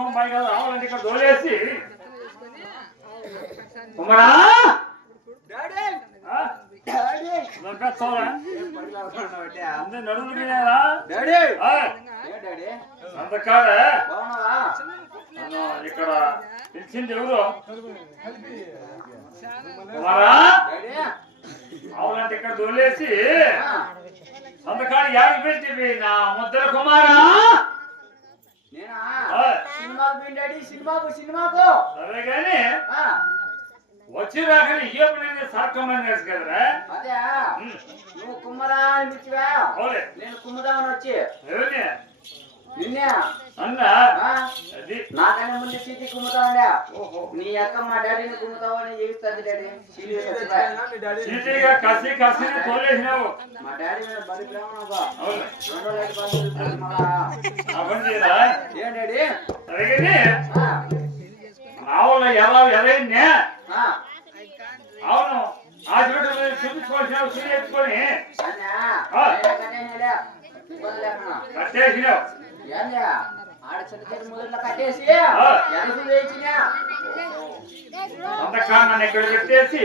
తీసుకొని పై కదా రావాలంటే ఇక్కడ దోలేసి కుమ్మరా నడుములు అంతకాడ ఇక్కడ పిలిచింది ఎవరు కుమారా అవునంటే ఇక్కడ దొలేసి అంతకాడ యాగి పెట్టి నా ముద్దల కుమారా సినిమాకు సరే గాని వచ్చి రాకని ఇయ్యప్పుడు సాకమని వేసు కదరా అదే నువ్వు కుమ్మరా అని పిలిచివా నేను కుమ్మదామని వచ్చి నిన్నే అన్నా నాకన్నా ముందు చీటీ కుమ్ముతావుండే నీ అక్క మా డాడీని కుమ్ముతావని చెప్తుంది డాడీ చీటీగా కసి కసి తోలేసినావు మా డాడీ మీద బలి బ్రాహ్మణగా ఏం డాడీ అలాగే ఆవుల ఎలా ఎలైందే అవును హాస్పిటల్ చూపించుకోవాల్సిన చూపించుకొని కట్టేసినావు ఆడ చెట్టు మొదట్లో కట్టేసి వెనక్కి వేయించినా అంతకాన్ని ఎక్కడ పెట్టేసి